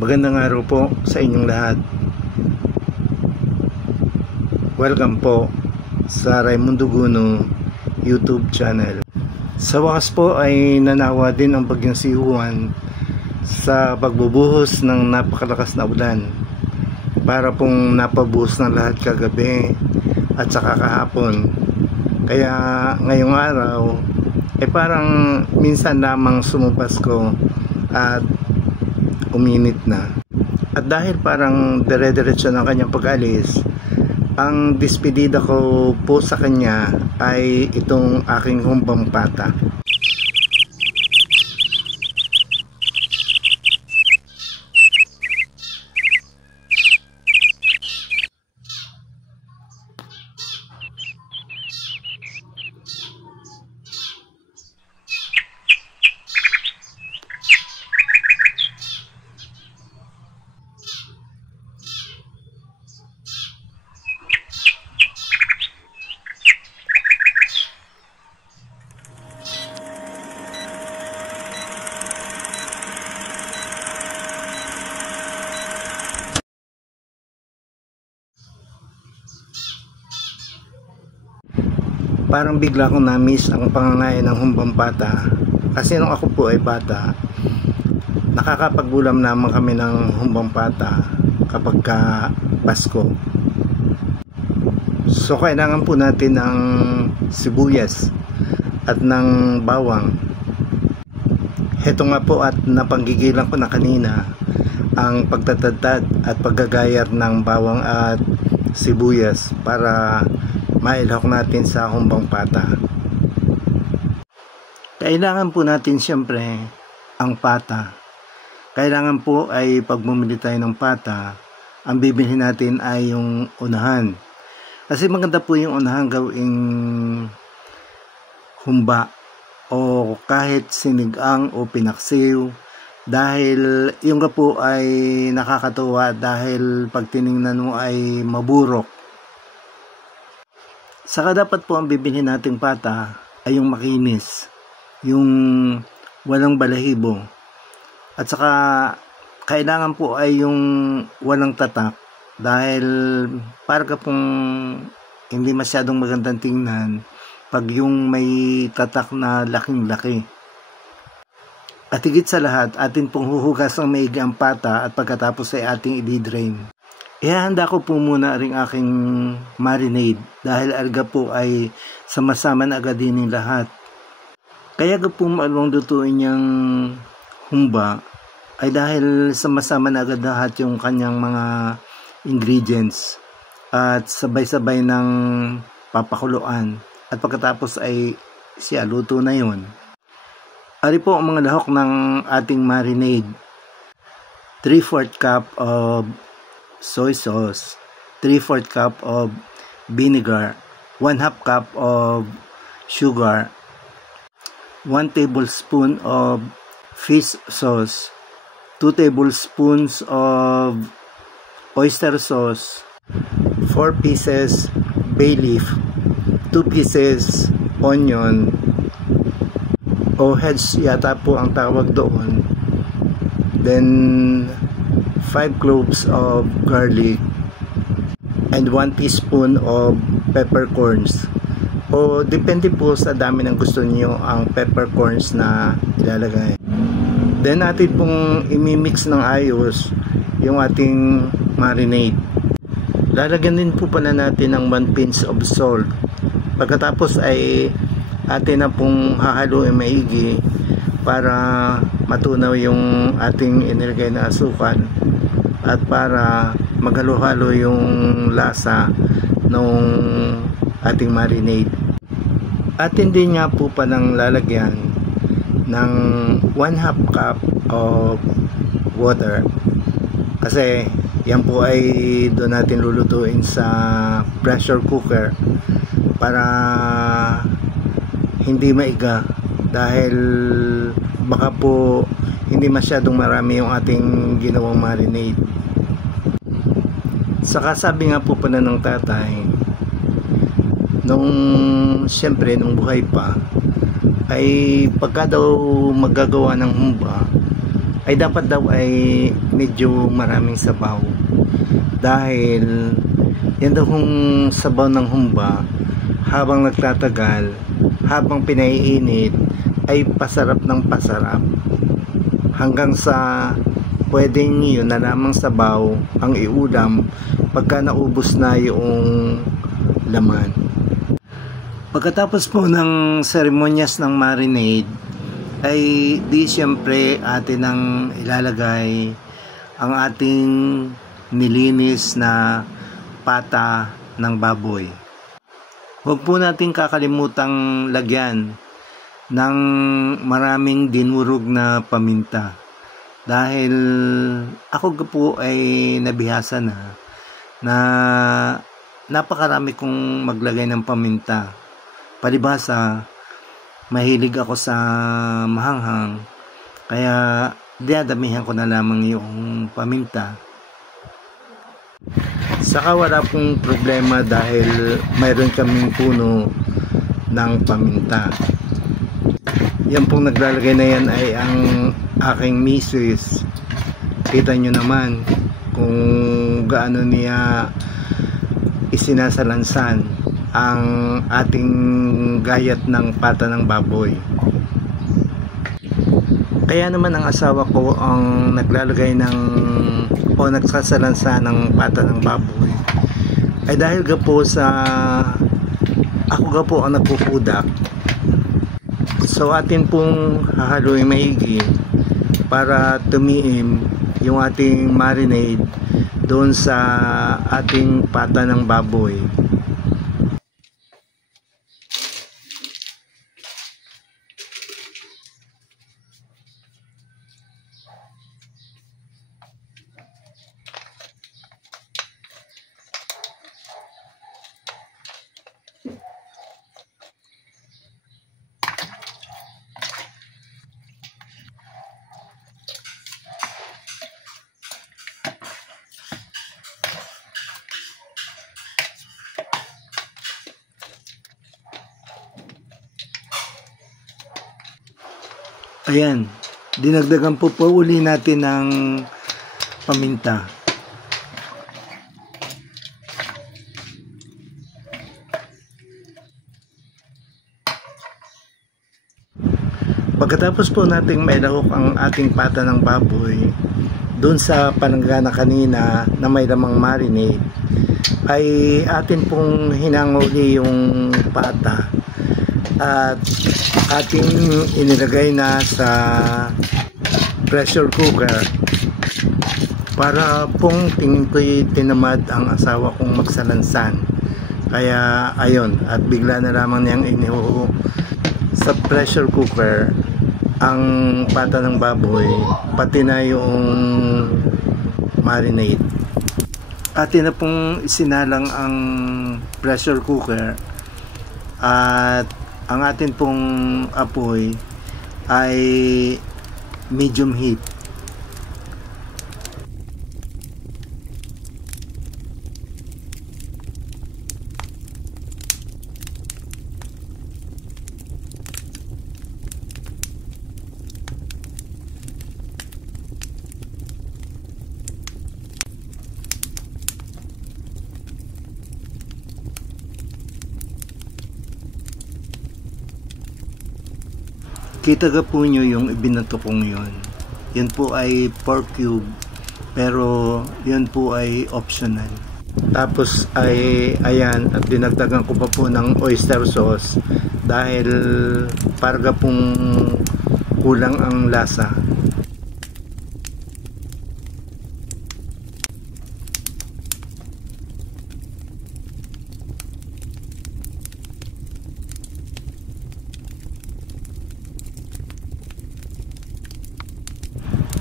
Magandang araw po sa inyong lahat. Welcome po sa Raimundo Guno YouTube channel. Sa wakas po ay nanawa din ang bagyong si Juan sa pagbubuhos ng napakalakas na ulan, para pong napabuhos ng lahat kagabi at saka kahapon. Kaya ngayong araw ay parang minsan lamang sumupasko at uminit na. At dahil parang dire-diretso ng kanyang pag-alis, ang despedida ko po sa kanya ay itong aking humbang pata. Parang bigla kong na-miss ang pangangain ng humbang pata, kasi nung ako po ay bata, nakakapagbulam naman kami ng humbang pata kapag ka Pasko. So kailangan po natin ng sibuyas at ng bawang. Heto nga po, at napanggigilan ko na kanina ang pagtatadtad at paggagayar ng bawang at sibuyas para mailahok natin sa humbang pata. Kailangan po natin siyempre ang pata. Kailangan po ay pag bumili tayo ng pata, ang bibilhin natin ay yung unahan. Kasi maganda po yung unahan gawing humba o kahit sinigang o pinaksiw, dahil yung po ay nakakatuwa dahil pag tiningnan mo ay maburok. Saka dapat po ang bibilhin nating pata ay yung makinis, yung walang balahibo. At saka kailangan po ay yung walang tatak, dahil para ka pong hindi masyadong magandang tingnan pag yung may tatak na laking-laki. At higit sa lahat, atin pong huhugas ng maigi ang pata at pagkatapos ay ating i-drain. Ihahanda ko po muna ring aking marinade, dahil alga po ay sama-sama na agad din yung lahat. Kaya po maalawang lutuin niyang humba ay dahil sama-sama na agad lahat yung kanyang mga ingredients at sabay-sabay ng papakuluan, at pagkatapos ay siya luto na yun. Ari po ang mga lahok ng ating marinade: 3/4 cup of soy sauce, 3/4 cup of vinegar, 1/2 cup of sugar, 1 tablespoon of fish sauce, 2 tablespoons of oyster sauce, 4 pieces bay leaf, 2 pieces onion o heads yata po ang tawag doon, then 5 cloves of garlic, and 1 teaspoon of peppercorns, o depende po sa dami ng gusto niyo ang peppercorns na ilalagay. Then natin pong imimix ng ayos yung ating marinade. Lalagyan din po pala natin ng 1 pinch of salt. Pagkatapos ay atin na pong hahaluin maigi para matunaw yung ating inilagay na asukal, at para maghalo-halo yung lasa ng ating marinade. At hindi nga po palang lalagyan ng 1/2 cup of water, kasi yan po ay doon natin lulutuin sa pressure cooker para hindi maiga, dahil baka po hindi masyadong marami yung ating ginawang marinade. Saka sabi nga po pala ng tatay, nung siyempre nung buhay pa, ay pagka daw maggagawa ng humba ay dapat daw ay medyo maraming sabaw, dahil yan daw kung sabaw ng humba habang nagtatagal, habang pinaiinit, ay pasarap ng pasarap hanggang sa pwedeng yun na lamang sabaw ang iulam pagka naubos na yung laman. Pagkatapos po ng seremonyas ng marinade, ay di siyempre atin ang ilalagay ang ating nilinis na pata ng baboy. Huwag po natin kakalimutang lagyan ng maraming dinurog na paminta, dahil ako po ay nabihasa na napakarami kong maglagay ng paminta. Palibhasa, mahilig ako sa mahanghang, kaya dinadamihan ko na lamang yung paminta. Saka wala pong problema dahil mayroon kaming puno ng paminta. Yan pong naglalagay na yan ay ang aking misis. Kita nyo naman kung gaano niya isinasalansan ang ating gayat ng pata ng baboy. Kaya naman ang asawa ko ang naglalagay o nagsasalansa ng pata ng baboy, ay dahil po sa ako po ang nagpupudak. So atin pong hahaluin maigi para tumiim yung ating marinade doon sa ating pata ng baboy. Ayan, dinagdagan po uli natin ng paminta. Pagkatapos po nating mailahok ang ating pata ng baboy doon sa palanggana kanina na may lamang marinade, ay atin pong hinanguli yung pata at ating inilagay na sa pressure cooker para pong tingin ko'y tinamad ang asawa kong magsalansan. Kaya ayun, at bigla na lamang niyang inihuho sa pressure cooker ang pata ng baboy, pati na yung marinade. Atin na pong isinalang ang pressure cooker at ang atin pong apoy ay medium heat. Kita ka po nyo yung ibinato kong yun. Yan po ay pork cube, pero yun po ay optional. Tapos ay ayan, at dinagdagan ko pa po ng oyster sauce dahil parga pong kulang ang lasa.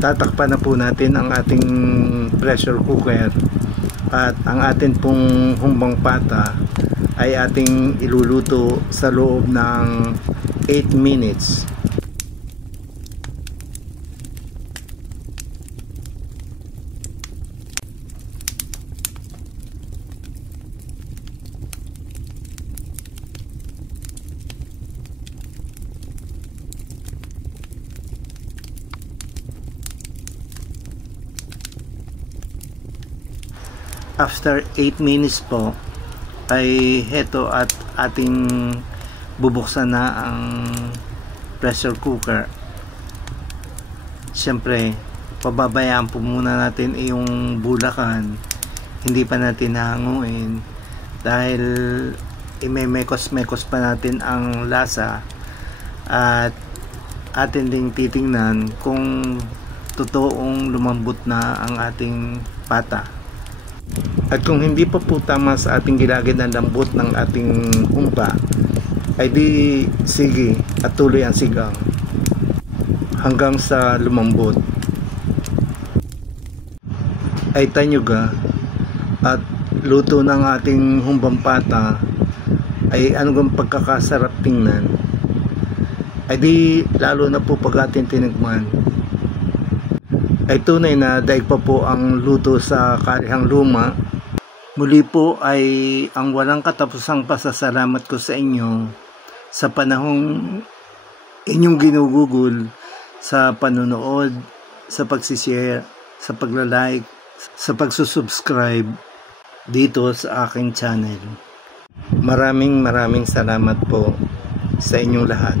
Tatakpan na po natin ang ating pressure cooker at ang atin pong humbang pata ay ating iluluto sa loob ng 8 minutes. after 8 minutes po ay heto at ating bubuksan na ang pressure cooker. Siyempre, pababayaan po muna natin yung bulakan, hindi pa natin hahanguin dahil imemekos-mekos pa natin ang lasa at atin ding titingnan kung totoong lumambot na ang ating pata. At kung hindi pa po tama sa ating gilagid ang lambot ng ating humpa, ay di sige at tuloy ang sigang hanggang sa lumambot. Ay tanyuga at luto ng ating humbang pata ay ano gang pagkakasarap tingnan. Ay di lalo na po pag ating tinigman ay tunay na daig pa po ang luto sa karihang luma. Muli po ay ang walang katapusang pasasalamat ko sa inyo sa panahong inyong ginugugol sa panonood, sa pagsishare, sa pagla-like, sa pagsusubscribe dito sa aking channel. Maraming salamat po sa inyong lahat.